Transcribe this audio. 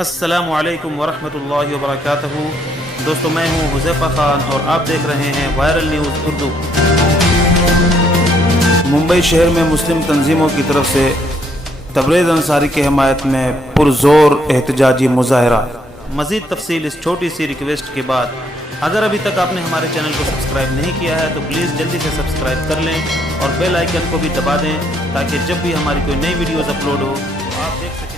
अस्सलामु अलैकुम वरहमतुल्लाहि वबरकातुहू। दोस्तों, मैं हूं हुज़ैफ़ा ख़ान और आप देख रहे हैं वायरल न्यूज़ उर्दू। मुंबई शहर में मुस्लिम तंजीमों की तरफ से तबरेज़ अंसारी की हिमायत में पुरज़ोर एहतजाजी मुज़ाहरा। मज़ीद तफसील इस छोटी सी रिक्वेस्ट के बाद। अगर अभी तक आपने हमारे चैनल को सब्सक्राइब नहीं किया है तो प्लीज़ जल्दी से सब्सक्राइब कर लें और बेल आइकन को भी दबा दें ताकि जब भी हमारी कोई नई वीडियोज़ अपलोड हो तो आप देख सकें।